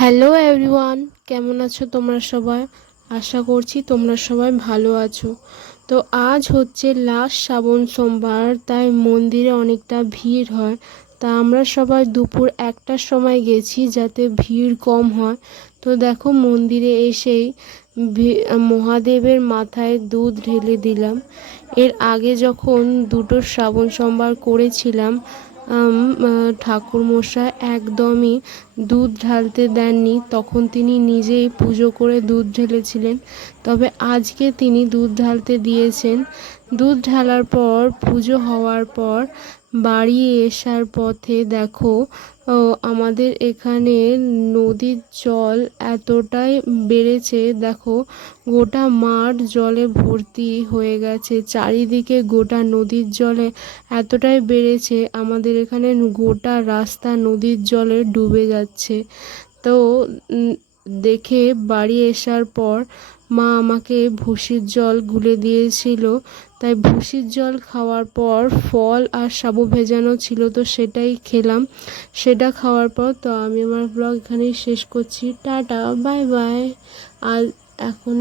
Hello everyone, কেমন আছো তোমরা সবাই? আশা করছি তোমরা সবাই ভালো আছো। তো আজ হচ্ছে লাস্ট শ্রাবণ সোমবার, তাই মন্দিরে অনেকটা ভিড় হয়। তা আমরা সবাই দুপুর 1টার সময় গেছি যাতে ভিড় কম হয়। তো দেখো মন্দিরে এসেই মহাদেবের মাথায় দুধ ঢেলে দিলাম। এর আগে যখন দুটো শ্রাবণ সোমবার করেছিলাম, ঠাকুরমশাই একদমই দুধ ঢালতে দেননি, তখন তিনি নিজেই পুজো করে দুধ ঢেলেছিলেন। তবে আজকে তিনি দুধ ঢালতে দিয়েছেন। দুধ ঢালার পর পুজো হওয়ার পর বাড়ি আসার পথে দেখো আমাদের এখানে নদীর জল এতটাই বেড়েছে, দেখো গোটা মাঠ জলে ভর্তি হয়ে গেছে। চারিদিকে গোটা নদীর জলে এতটাই বেড়েছে, আমাদের এখানে গোটা রাস্তা নদীর জলে ডুবে যাচ্ছে। তো দেখে বাড়ি আসার পর মা আমাকে ভুসির জল গুলে দিয়েছিল। তাই ভুসির জল খাওয়ার পর ফল আর সাবু ভেজানো ছিল, তো সেটাই খেলাম। সেটা খাওয়ার পর তো আমি আমার ব্লগ এখানেই শেষ করছি। Tata, bye bye. আর এখন